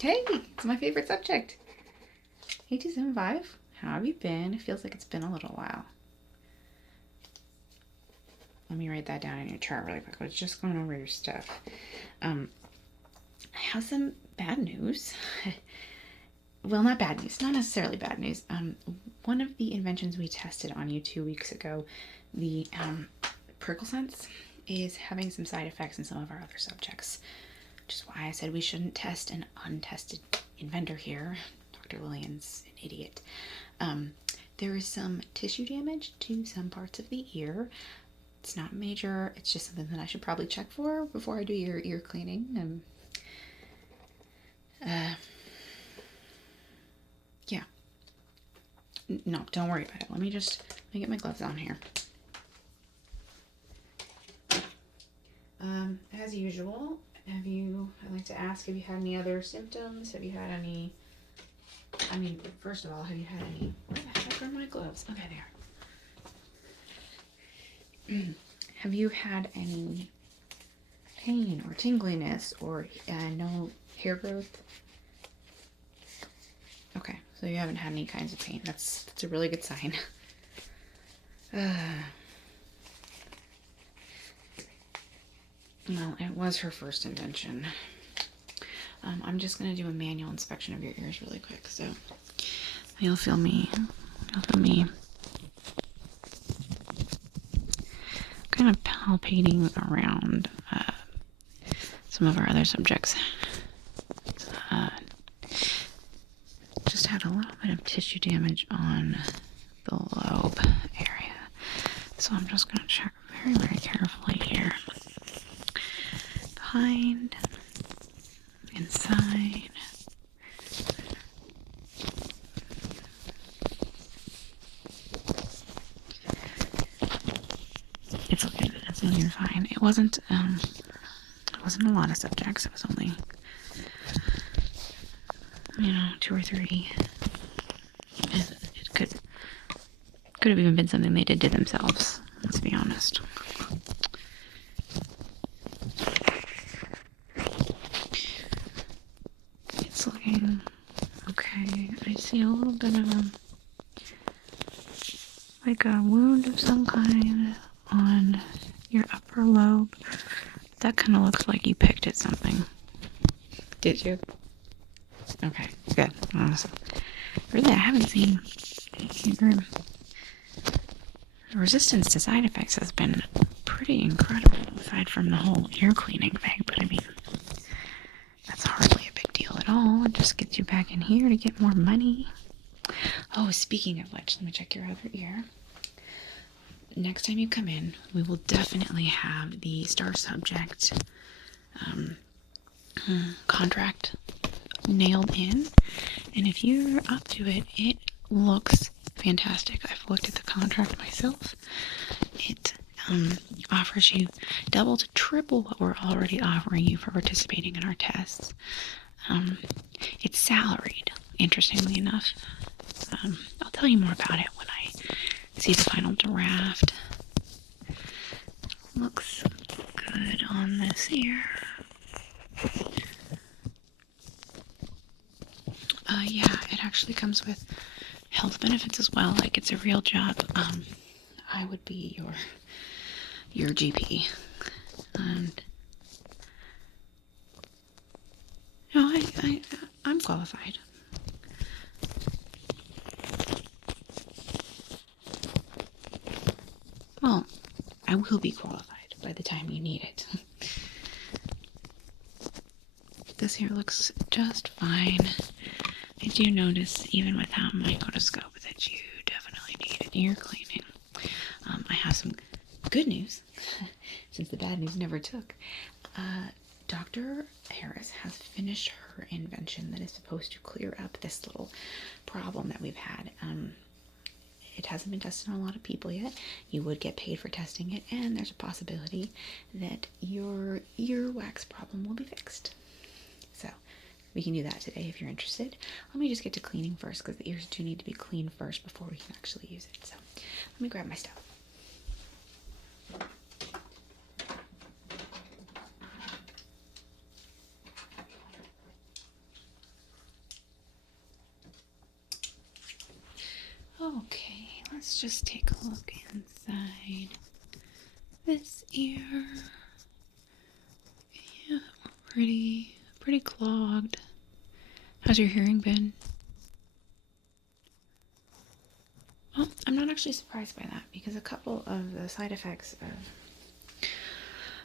Hey, it's my favorite subject. 8275, how have you been? It feels like it's been a little while. Let me write that down in your chart really quick. I was just going over your stuff. I have some bad news. Well, not bad news, not necessarily bad news. One of the inventions we tested on you 2 weeks ago, the Prickle Sense, is having some side effects in some of our other subjects, which is why I said we shouldn't test an untested inventor here. Dr. Lillian's an idiot. There is some tissue damage to some parts of the ear. It's not major. It's just something that I should probably check for before I do your ear cleaning. Yeah. No, don't worry about it. Let me get my gloves on here. As usual, I'd like to ask, have you had any other symptoms? Have you had any, first of all, have you had any, where the heck are my gloves? Okay, they are. Have you had any pain or tingliness or no hair growth? Okay, so you haven't had any kinds of pain. That's a really good sign. Well, it was her first invention. I'm just going to do a manual inspection of your ears really quick, so you'll feel me kind of palpating around some of our other subjects. Just had a little bit of tissue damage on the lobe area, so I'm just going to check very, very carefully here. Behind, inside. It's looking fine. It wasn't a lot of subjects. It was only 2 or 3. It could have even been something they did to themselves. Let's be honest. It's looking okay. I see a little bit of a wound of some kind on your upper lobe. That kind of looks like you picked at something. Did you? Okay, good. Awesome. Really, I haven't seen your resistance to side effects has been pretty incredible, aside from the whole ear cleaning thing, but that's hardly a big deal at all. It just gets you back in here to get more money. Oh, speaking of which, let me check your other ear. Next time you come in, we will definitely have the star subject contract nailed in, and if you're up to it, it looks fantastic. I've looked at the contract myself. It offers you double to triple what we're already offering you for participating in our tests. It's salaried, interestingly enough. I'll tell you more about it when I see the final draft. Looks good on this ear. Yeah, it actually comes with health benefits as well. Like, it's a real job. I would be your GP. And I'm qualified. Well, I will be qualified by the time you need it. This here looks just fine. I do notice, even without my otoscope, that you definitely need an ear cleaning. I have some good news, since the bad news never took. Dr. Harris has finished her invention that is supposed to clear up this little problem that we've had. It hasn't been tested on a lot of people yet. You would get paid for testing it, and there's a possibility that your earwax problem will be fixed. So we can do that today if you're interested. Let me just get to cleaning first, because the ears do need to be cleaned first before we can actually use it. So let me grab my stuff. let's just take a look inside this ear. Yeah, pretty clogged. How's your hearing been? Well, I'm not actually surprised by that, because a couple of the side effects of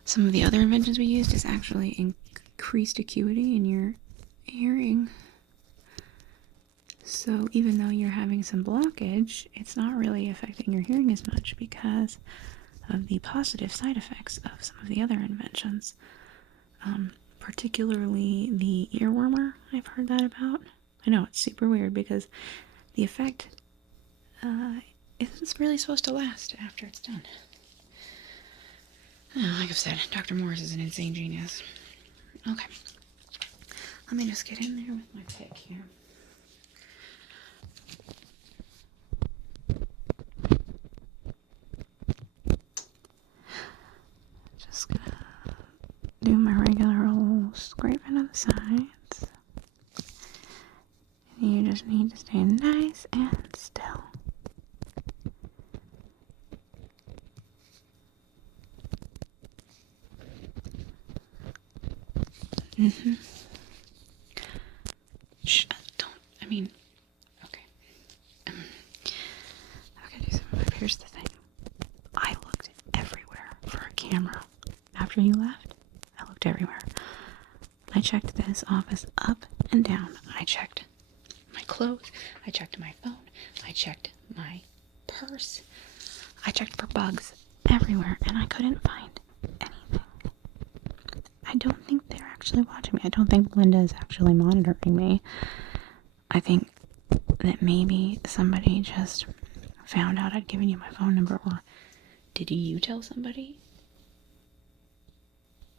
some of the other inventions we used is actually increased acuity in your hearing. So even though you're having some blockage, it's not really affecting your hearing as much because of the positive side effects of some of the other inventions. Particularly the ear warmer, I've heard that about. I know, it's super weird because the effect isn't really supposed to last after it's done. Like I've said, Dr. Morris is an insane genius. Okay. Let me just get in there with my pick here. Just gonna do my regular old scraping of the sides. You just need to stay nice and still. Mm-hmm. Shh, okay. Okay, here's the thing. I looked everywhere for a camera. After you left, I looked everywhere. I checked this office up and down. I checked my clothes. I checked my phone. I checked my purse. I checked for bugs everywhere, and I couldn't find anything. I don't think they're actually watching me. I don't think Linda is actually monitoring me. I think that maybe somebody just found out I'd given you my phone number, or did you tell somebody?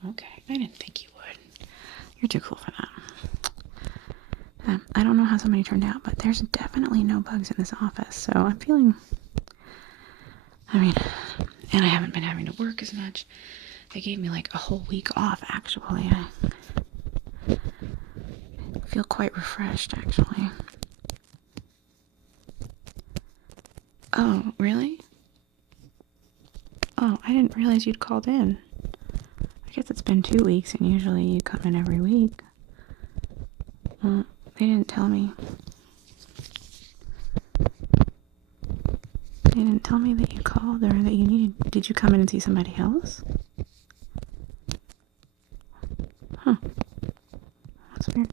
Okay, I didn't think you would. You're too cool for that. I don't know how somebody turned out, but there's definitely no bugs in this office, so I'm feeling... and I haven't been having to work as much. They gave me like a whole week off, actually. I feel quite refreshed, actually. Oh, really? Oh, I didn't realize you'd called in. I guess it's been 2 weeks, and usually you come in every week. Well, they didn't tell me. They didn't tell me that you called or that you needed... Did you come in and see somebody else? Huh. That's weird.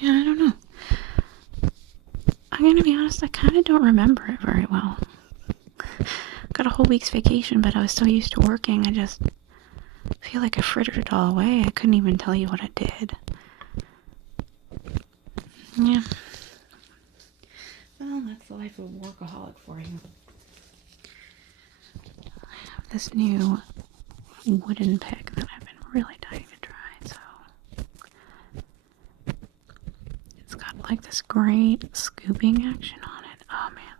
Yeah, I don't know. I'm gonna be honest, I kind of don't remember it very well. Got a whole week's vacation, but I was so used to working, I just feel like I frittered it all away. I couldn't even tell you what I did. Yeah. Well, that's the life of a workaholic for you. I have this new wooden pick that I've been really dying to try, so it's got like this great scooping action on it. Oh man,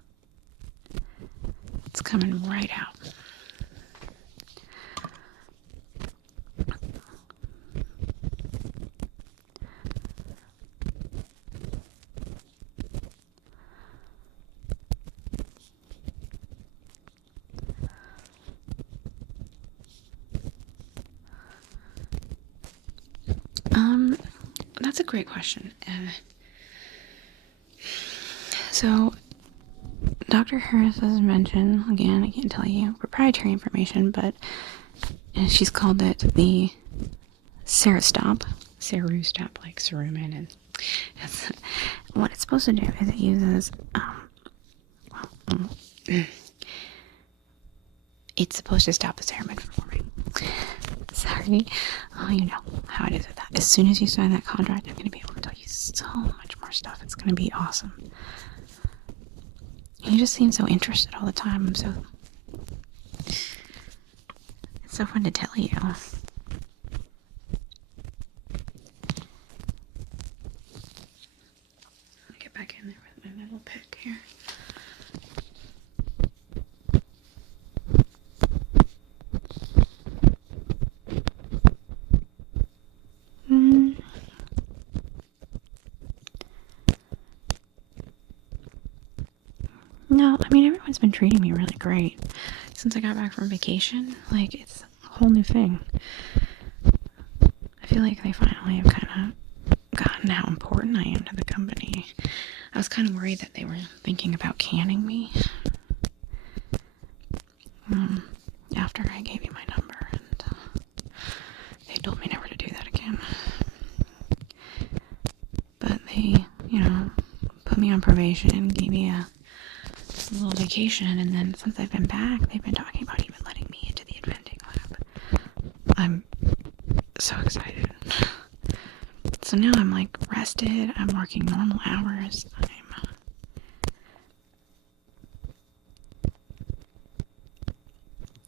it's coming right out. That's a great question. So, Dr. Harris's invention, again, I can't tell you proprietary information, but she's called it the SeruStop. SeruStop, like cerumen, and what it's supposed to do is it uses, it's supposed to stop the cerumen from forming. Sorry. Oh, you know how it is with that. As soon as you sign that contract, I'm going to be able to tell you so much more stuff. It's going to be awesome. You just seem so interested all the time. It's so fun to tell you. Let me get back in there with my little pick here. No, I mean, everyone's been treating me really great since I got back from vacation. Like, it's a whole new thing. I feel like they finally have kind of gotten how important I am to the company. I was kind of worried that they were thinking about canning me. After I gave you my number, and they told me never to do that again. But they, put me on probation, gave me a little vacation, and then since I've been back, they've been talking about even letting me into the inventing lab. I'm so excited. So now I'm like rested, I'm working normal hours,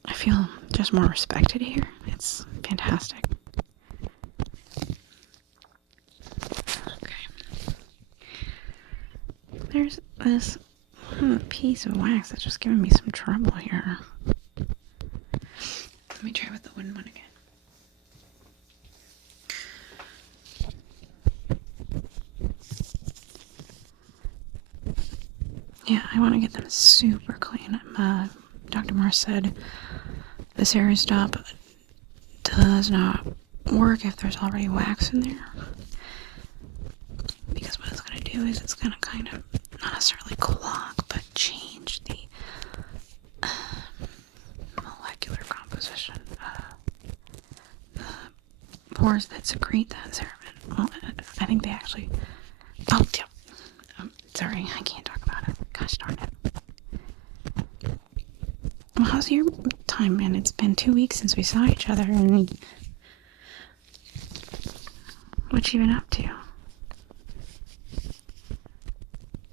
I feel just more respected here. It's fantastic. Okay. There's this piece of wax that's just giving me some trouble here. Let me try with the wooden one again. Yeah, I want to get them super clean. Dr. Morse said the SeruStop does not work if there's already wax in there. Because what it's going to do is it's going to kind of, not necessarily clog, but change the molecular composition. The pores that secrete that CeraVe. Well, I think they actually... Oh, sorry, I can't talk about it. Gosh darn it. Well, how's your time, man? It's been 2 weeks since we saw each other, and what you been up to?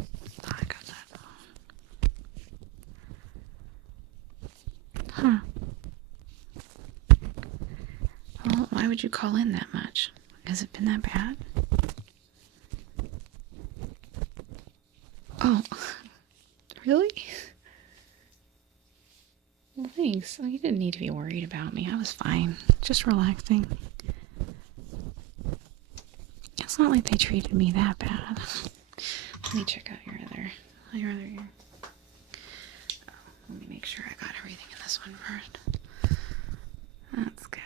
Oh, I got that. Huh. Well, why would you call in that much? Has it been that bad? Oh, really? Well, thanks. Well, you didn't need to be worried about me. I was fine. Just relaxing. It's not like they treated me that bad. Let me check out your other ear. Oh, let me make sure I got everything in this one first. That's good.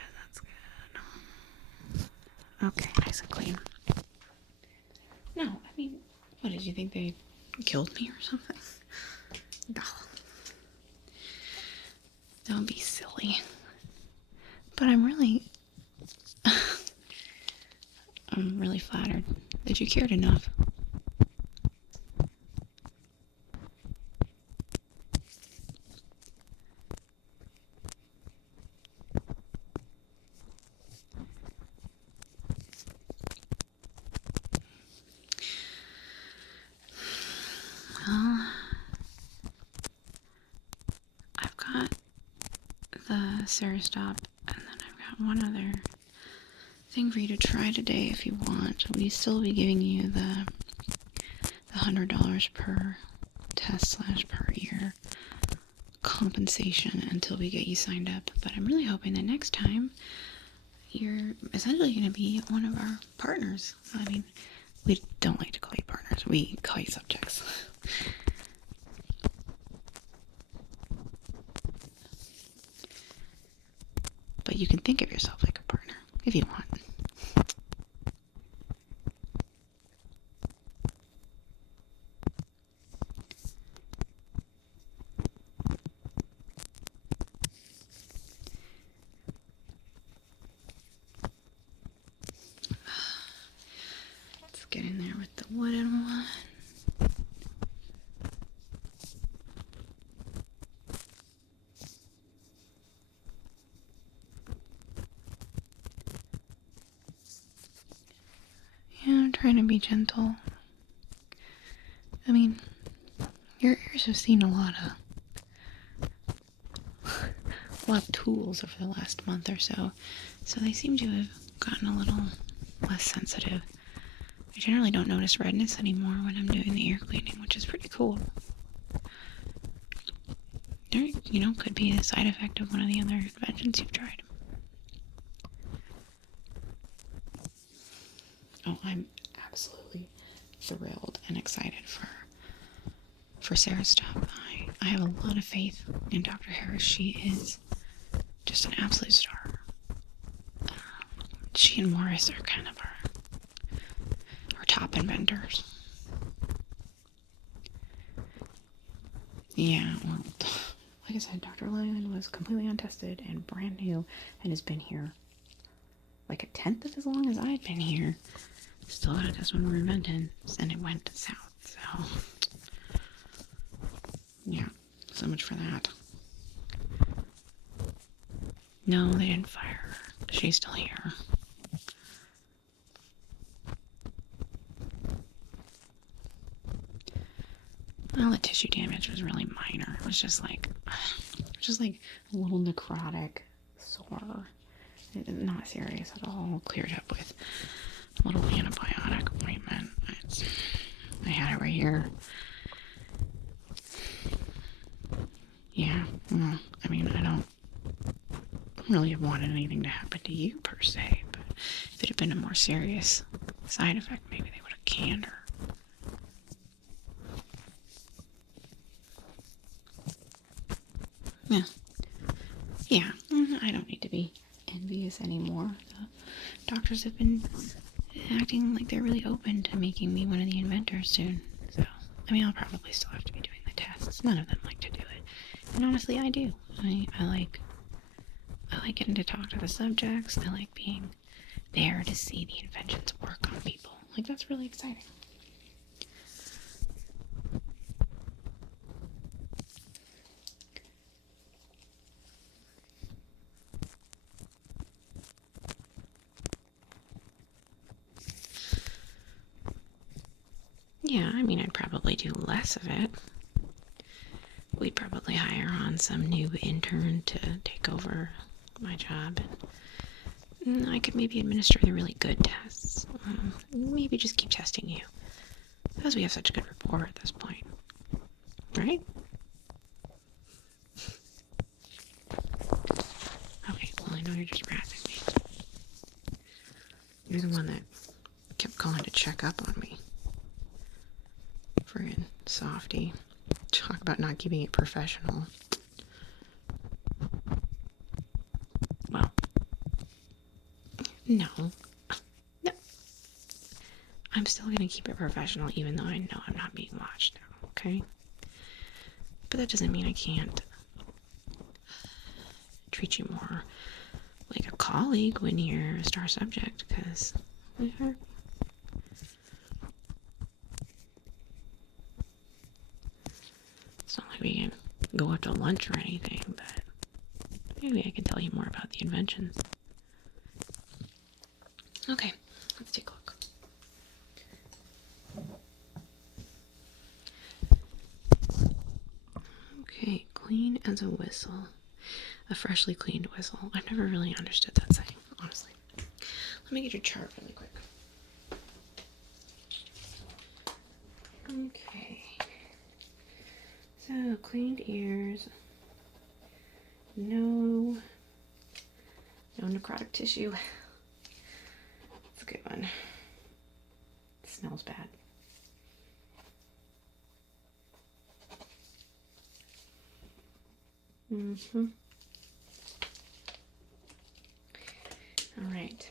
Okay, nice and clean. No, I mean, what, did you think they killed me or something? No. Don't be silly. But I'm really flattered that you cared enough. Well, I've got the SeruStop, and then I've got one other thing for you to try today if you want. We still be giving you the $100 per test / per year compensation until we get you signed up. But I'm really hoping that next time you're essentially going to be one of our partners. I mean, we don't like to call you partners. We call you subjects. But you can think of yourself like a partner if you want. Let's get in there with the wooden one. Yeah, I'm trying to be gentle. I mean, your ears have seen a lot of tools over the last month or so, so they seem to have gotten a little less sensitive. I generally don't notice redness anymore when I'm doing the ear cleaning, which is pretty cool. There, could be a side effect of one of the other inventions you've tried. Oh, I'm absolutely thrilled and excited for for SeruStop. I have a lot of faith in Dr. Harris. She is just an absolute star. She and Morris are kind of our top inventors. Yeah, well, like I said, Dr. Lyon was completely untested and brand new and has been here like a tenth of as long as I've been here. Still got to test one more invention, and it went south, so yeah, so much for that. No, they didn't fire her. She's still here. Well, the tissue damage was really minor. It was just like a little necrotic sore. Not serious at all. Cleared up with a little antibiotic ointment. I had it right here. Yeah, well, I mean, I don't really have wanted anything to happen to you per se, but if it had been a more serious side effect, maybe they would have canned her. Yeah, I don't need to be envious anymore. The doctors have been acting like they're really open to making me one of the inventors soon. So, I mean, I'll probably still have to be doing the tests. None of them like to do it. And honestly, I do. I like getting to talk to the subjects. I like being there to see the inventions work on people. Like, that's really exciting. Yeah, I mean, I'd probably do less of it. We'd probably hire on some new intern to take over my job. And I could maybe administer the really good tests. Maybe just keep testing you. Because we have such a good rapport at this point. Right? Okay, well, I know you're just razzing me. You're the one that kept calling to check up on me. Friggin' softy. Talk about not keeping it professional. Well, no. I'm still gonna keep it professional even though I know I'm not being watched now, okay? But that doesn't mean I can't treat you more like a colleague when you're a star subject, because it's not like we can go out to lunch or anything, but maybe I can tell you more about the inventions. Okay, let's take a look. Okay, clean as a whistle. A freshly cleaned whistle. I've never really understood that saying, honestly. Let me get your chart really quick. Okay. So, cleaned ears. No necrotic tissue. That's a good one. It smells bad. All right.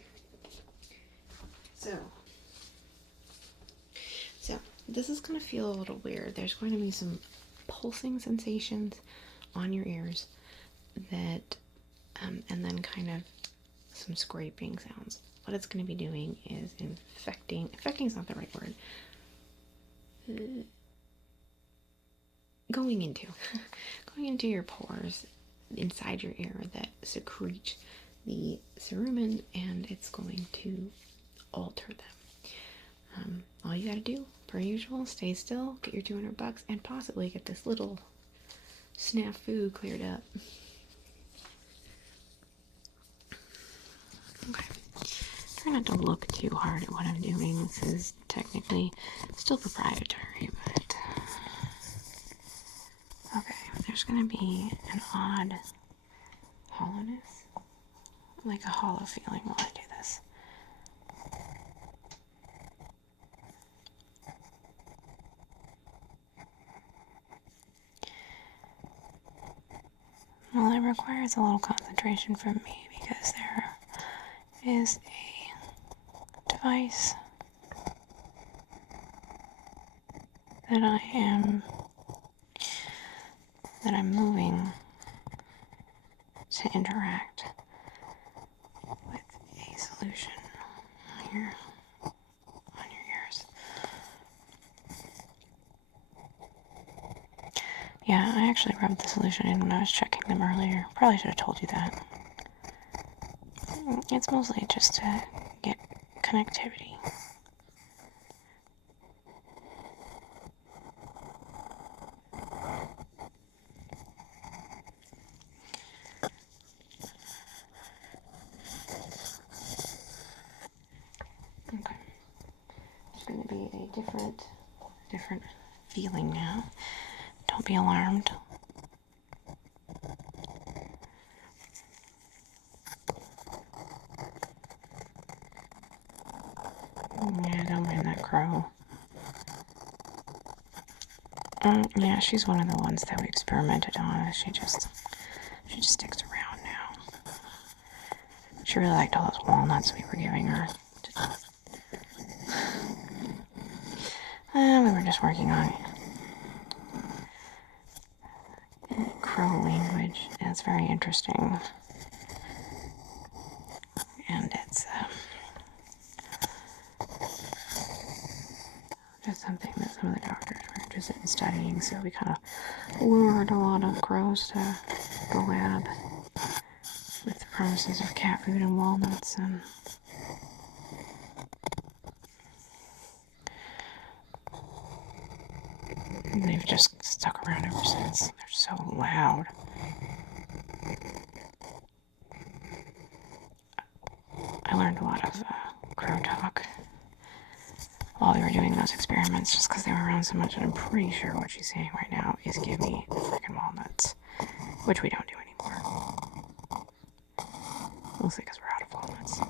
So this is going to feel a little weird. There's going to be some pulsing sensations on your ears that, and then kind of some scraping sounds. What it's going to be doing is infecting is not the right word. Going into your pores inside your ear that secrete the cerumen, and it's going to alter them. All you gotta do, per usual, stay still, get your $200, and possibly get this little snafu cleared up. Okay. Try not to look too hard at what I'm doing. This is technically still proprietary, but okay, there's gonna be an odd hollowness, like a hollow feeling while I do this. Well, it requires a little concentration from me because there is a device that I'm moving to interact with a solution here on your ears. Yeah, I actually rubbed the solution in when I was checking them earlier. Probably should have told you that. It's mostly just to get connectivity. Okay. It's going to be a different feeling now. Don't be alarmed. Yeah, don't mind that crow. Yeah, she's one of the ones that we experimented on. She just sticks around now. She really liked all those walnuts we were giving her. We were just working on crow language. It's very interesting. And it's just something that some of the doctors were interested in studying, so we kind of lured a lot of crows to the lab with the promises of cat food and walnuts, and they've just stuck around ever since. They're so loud. I learned a lot of crow talk while we were doing those experiments, just because they were around so much, and I'm pretty sure what she's saying right now is give me the freaking walnuts, which we don't do anymore. Mostly because we're out of walnuts.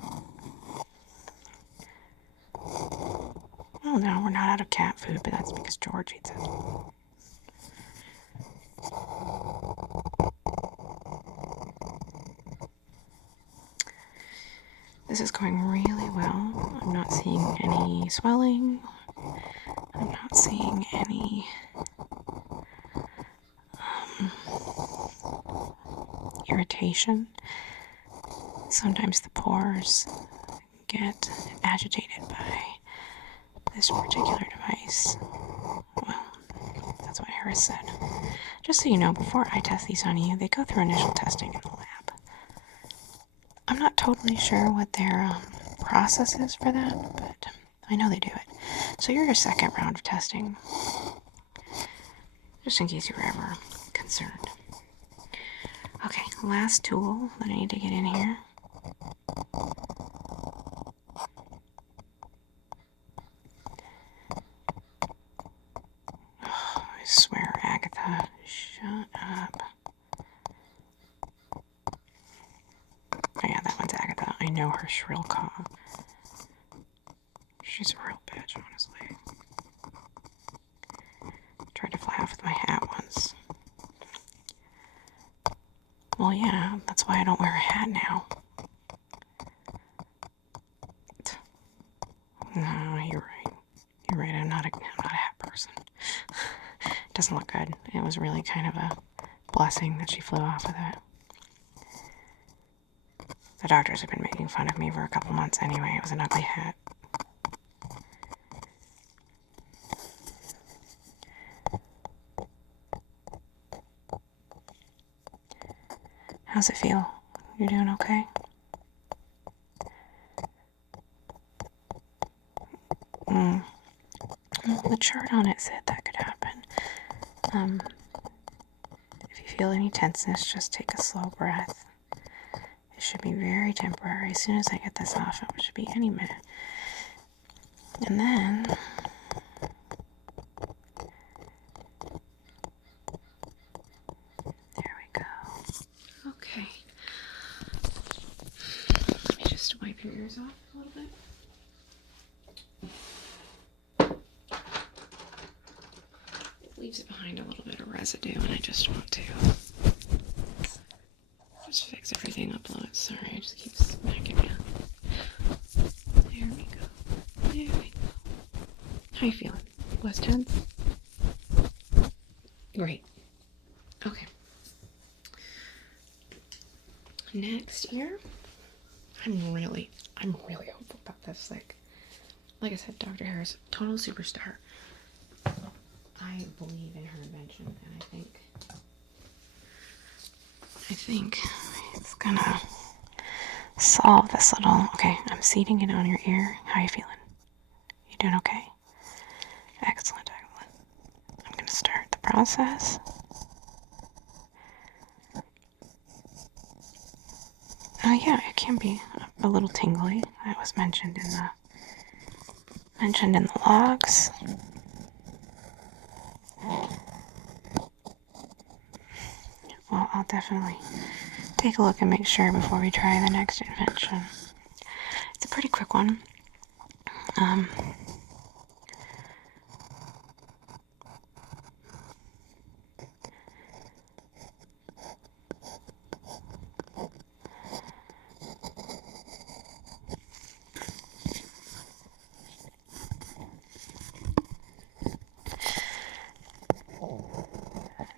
Oh no, we're not out of cat food, but that's because George eats it. This is going really well. I'm not seeing any swelling. I'm not seeing any irritation. Sometimes the pores get agitated by this particular device. Well, that's what Harris said. Just so you know, before I test these on you, they go through initial testing in the lab. I'm not totally sure what their process is for that, but I know they do it. So you're your second round of testing, just in case you were ever concerned. Okay, last tool that I need to get in here. Oh, I swear, Agatha, shut up. Oh yeah, that one's Agatha. I know her shrill caw. She's a real bitch, honestly. Tried to fly off with my hat once. Well, yeah, that's why I don't wear a hat now. No, you're right. You're right. I'm not a hat person. It doesn't look good. It was really kind of a blessing that she flew off with it. The doctors have been making fun of me for a couple months anyway. It was an ugly hat. How's it feel? You're doing okay? The chart on it said that could happen. If you feel any tenseness, just take a slow breath. It should be very temporary. As soon as I get this off, it should be any minute. And then there we go. Okay. Let me just wipe your ears off a little bit. It leaves it behind a little bit of residue, and I just want to sense? Great. Okay. Next year, I'm really hopeful about this. Like I said, Dr. Harris, total superstar. I believe in her invention, and I think it's gonna solve this little. Okay, I'm seating it on your ear. How you feeling? You doing okay? Excellent, excellent. I'm gonna start the process. Yeah, it can be a little tingly. That was mentioned in the logs. Well, I'll definitely take a look and make sure before we try the next invention. It's a pretty quick one.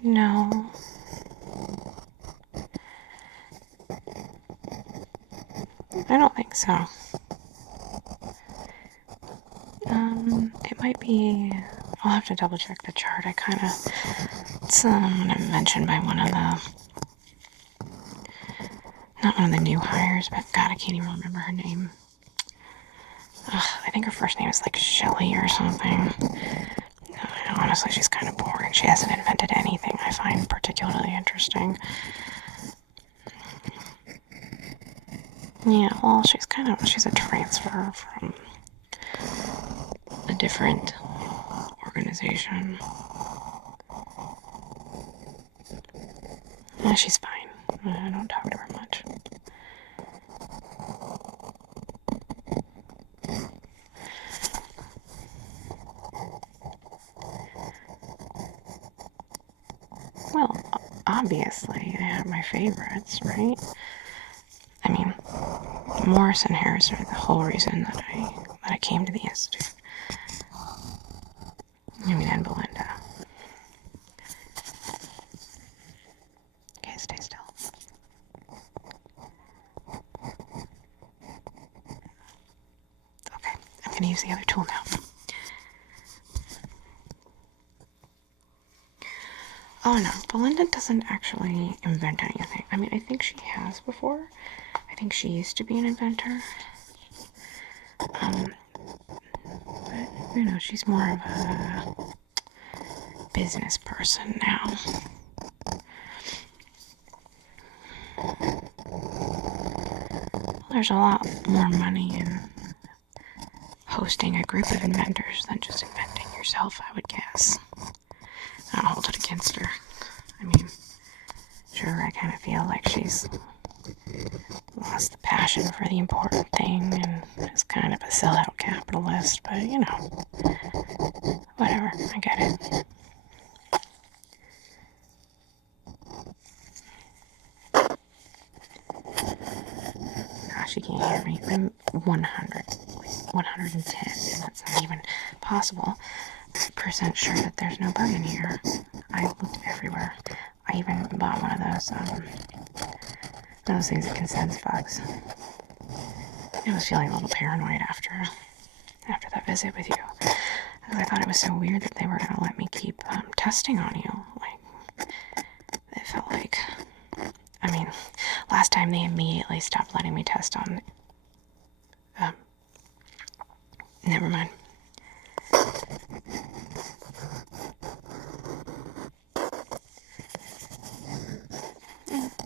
No. I don't think so. It might be. I'll have to double check the chart. It's an invention by not one of the new hires, but God, I can't even remember her name. I think her first name is like Shelley or something. Honestly, she's kind of boring. She hasn't invented anything I find particularly interesting. Yeah, well, she's a transfer from a different organization. Yeah, she's fine. I don't talk to her much. Well, obviously, I have my favorites, right? I mean, Morris and Harris are the whole reason that I came to the Institute. I mean, and Belinda. Okay, stay still. Okay, I'm gonna use the other tool now. Oh no, Belinda doesn't actually invent anything. I mean, I think she has before. I think she used to be an inventor. But, she's more of a business person now. There's a lot more money in hosting a group of inventors than just inventing yourself, I would guess. I don't hold it against her. I mean, sure, I kind of feel like she's lost the passion for the important thing and is kind of a sellout capitalist, but whatever, I get it. Gosh, you can't hear me. I'm 110, and that's not even possible. % sure that there's no bug in here. I looked everywhere. I even bought one of those things that can sense bugs. I was feeling a little paranoid after that visit with you, because I thought it was so weird that they were going to let me keep testing on you. It felt like, I mean, last time they immediately stopped letting me test on. Never mind.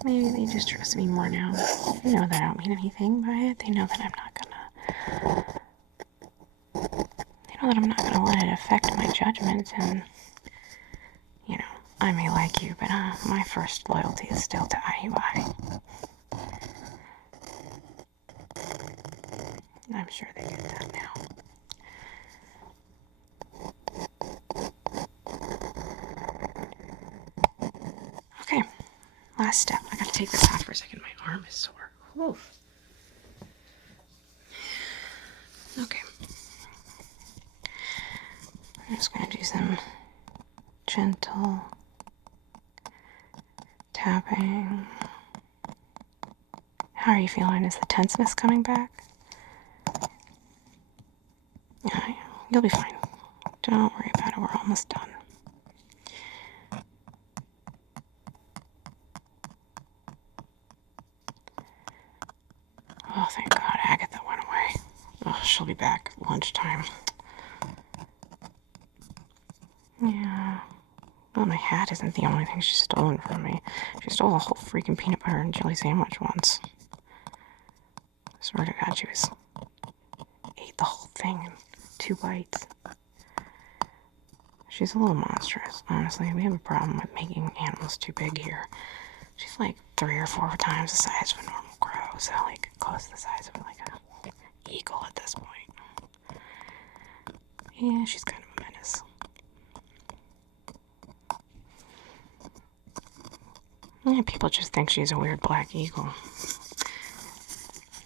Maybe they just trust me more now. They know that I don't mean anything by it. They know that I'm not gonna let it affect my judgment, and I may like you, but my first loyalty is still to IUI. I'm sure they get that now. Okay, last step. I gotta take this off for a second. My arm is sore. Oof. Okay. I'm just going to do some gentle tapping. How are you feeling? Is the tenseness coming back? Yeah, you'll be fine. Don't worry about it. We're almost done. Oh, thank God. Agatha went away. Oh, she'll be back at lunchtime. Yeah. Well, my hat isn't the only thing she's stolen from me. She stole a whole freaking peanut butter and jelly sandwich once. I swear to God, she ate the whole thing in 2 bites. She's a little monstrous, honestly. We have a problem with making animals too big here. She's like 3 or 4 times the size of a normal crow, so like close to the size of like an eagle at this point. Yeah, she's kind of a menace. Yeah, people just think she's a weird black eagle.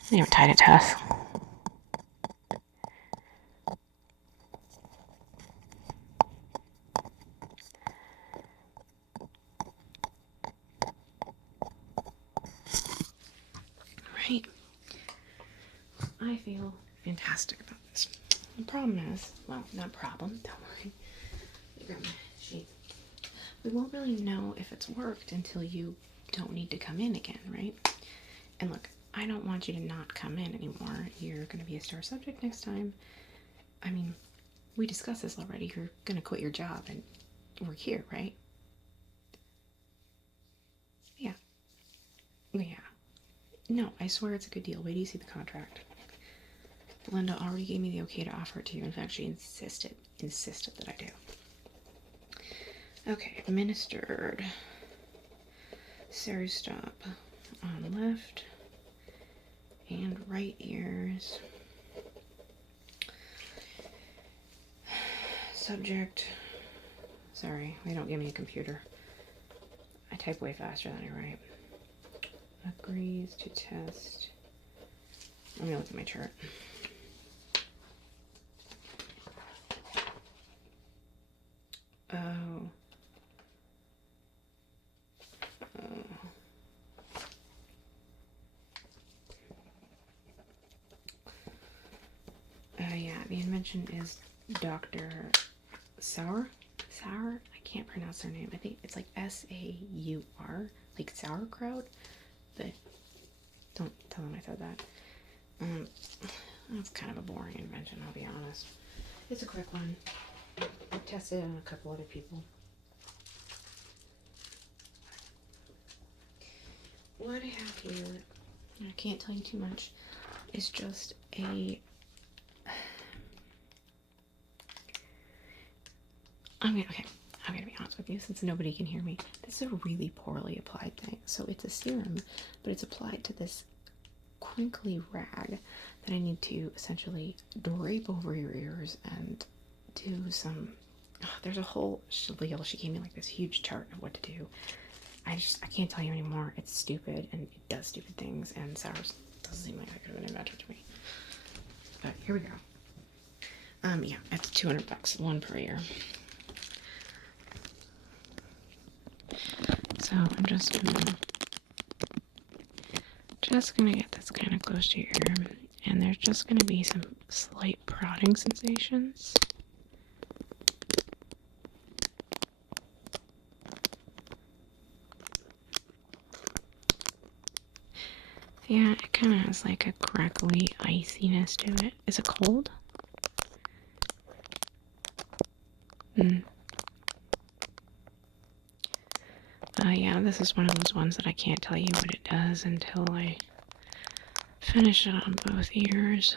They haven't tied it to us. Right. I feel fantastic about this. The problem is, well, not problem, don't worry. Let me grab my sheet. We won't really know if it's worked until you don't need to come in again, right? And look, I don't want you to not come in anymore. You're going to be a star subject next time. I mean, we discussed this already. You're going to quit your job and work here, right? Yeah. Yeah. No, I swear it's a good deal. Wait till you see the contract. Linda already gave me the okay to offer it to you. In fact, she insisted that I do. Okay, administered. SeruStop on left and right ears. Subject. Sorry, they don't give me a computer. I type way faster than I write. Agrees to test. Let me look at my chart. Oh. Yeah, the invention is Dr. Saur? Saur? I can't pronounce her name. I think it's like S-A-U-R, like sauerkraut. But don't tell them I said that. That's kind of a boring invention, I'll be honest. It's a quick one. I've tested it on a couple other people. What I have here, and I can't tell you too much, is just a... I'm gonna be honest with you, since nobody can hear me. This is a really poorly applied thing. So it's a serum, but it's applied to this crinkly rag that I need to essentially drape over your ears and do some... there's a whole spiel. She gave me like this huge chart of what to do. I can't tell you anymore. It's stupid and it does stupid things, and Saur doesn't seem like that could have been invented to me. But here we go. Yeah, it's $200, one per ear. So I'm just gonna get this kind of close to your ear, and there's just gonna be some slight prodding sensations. Yeah, it kind of has like a crackly iciness to it. Is it cold? Yeah, this is one of those ones that I can't tell you what it does until I finish it on both ears.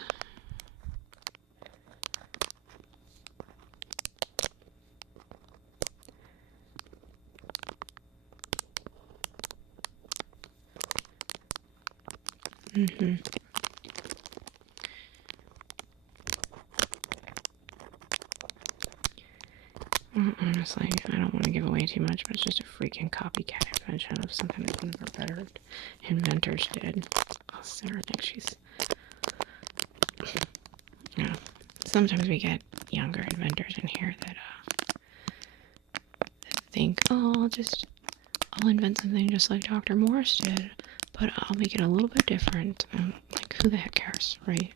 Well, honestly, I don't want to give away too much, but it's just a freaking copycat invention of something that one of our better inventors did. Oh, Sarah thinks she's... Yeah. Sometimes we get younger inventors in here that think, oh, I'll invent something just like Dr. Morse did, but I'll make it a little bit different. Like, who the heck cares, right?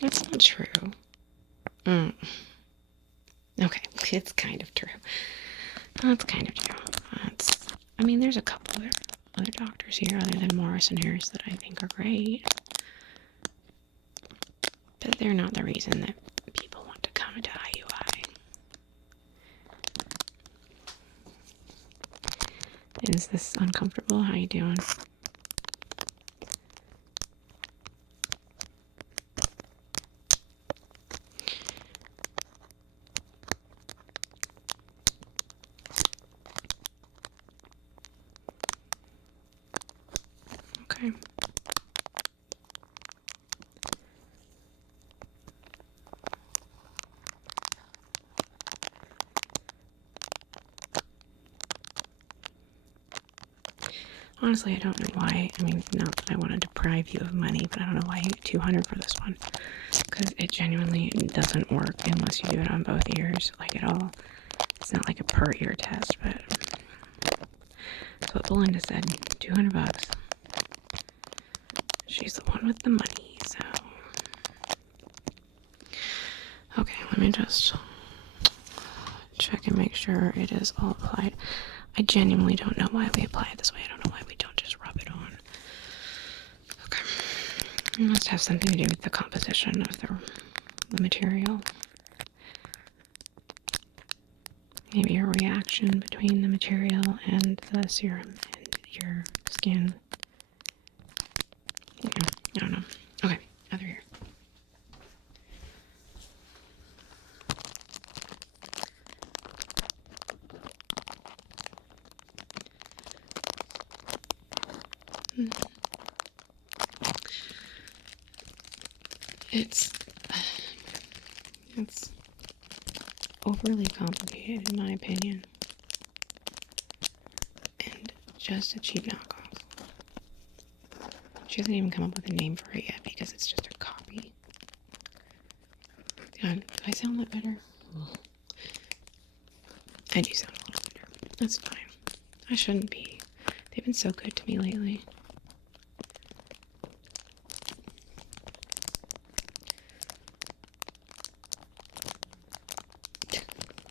That's not true. Okay, it's kind of true. That's kind of true. I mean, there's a couple other doctors here other than Morris and Harris that I think are great. But they're not the reason that people want to come to IUI. Is this uncomfortable? How you doing? Okay. Honestly, I don't know why. I mean, not that I want to deprive you of money, but I don't know why you get $200 for this one. Because it genuinely doesn't work unless you do it on both ears, like at all. It's not like a per ear test, but that's what Belinda said. $200. She's the one with the money, so. Okay, let me just check and make sure it is all applied. I genuinely don't know why we apply it this way. I don't know why we don't just rub it on. Okay. It must have something to do with the composition of the material. Maybe a reaction between the material and the serum and your skin. Yeah, I don't know. Okay, other ear. It's overly complicated in my opinion, and just a cheap knockoff. She hasn't even come up with a name for it yet because it's just a copy. God, do I sound that better? I do sound a little better. That's fine. I shouldn't be. They've been so good to me lately.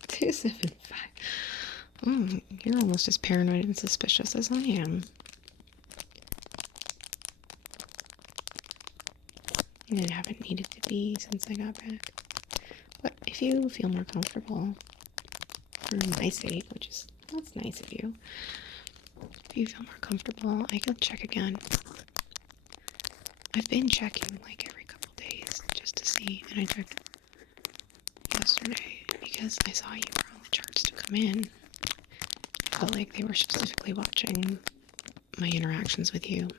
275. You're almost as paranoid and suspicious as I am. And I haven't needed to be since I got back. But if you feel more comfortable, for my sake, that's nice of you. If you feel more comfortable, I can check again. I've been checking like every couple days just to see, and I checked yesterday because I saw you were on the charts to come in. I felt like they were specifically watching my interactions with you.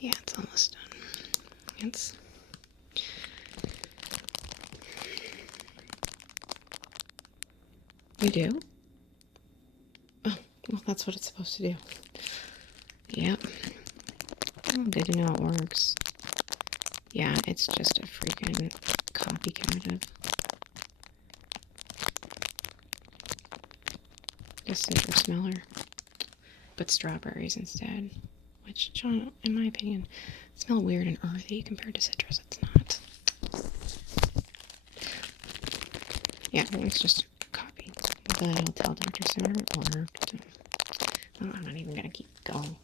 Yeah, it's almost done. You do? Oh, well, that's what it's supposed to do. Yep. Oh, good to know it works. Yeah, it's just a freaking copycat of a citrus smeller, but strawberries instead. Which, John, in my opinion, smell weird and earthy compared to citrus. It's not. Yeah, it's just a copy. But I'll tell Dr. Saur it worked. Oh, I'm not even gonna keep going.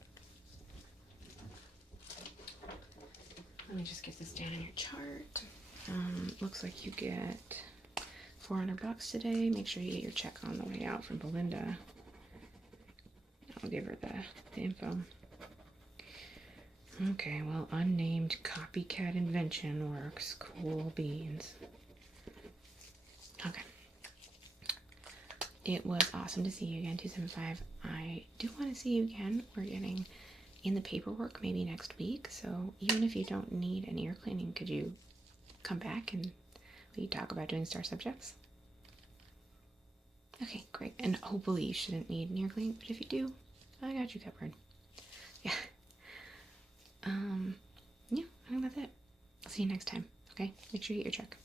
Let me just get this down in your chart. Looks like you get $400 today. Make sure you get your check on the way out from Belinda. I'll give her the info. Okay, well, unnamed copycat invention works. Cool beans. Okay. It was awesome to see you again, 275. I do want to see you again. We're getting in the paperwork maybe next week. So even if you don't need an ear cleaning, could you come back and we talk about doing star subjects? Okay, great. And hopefully you shouldn't need an ear cleaning, but if you do, I got you covered. Yeah. Yeah, I think that's it. I'll see you next time, okay? Make sure you get your check.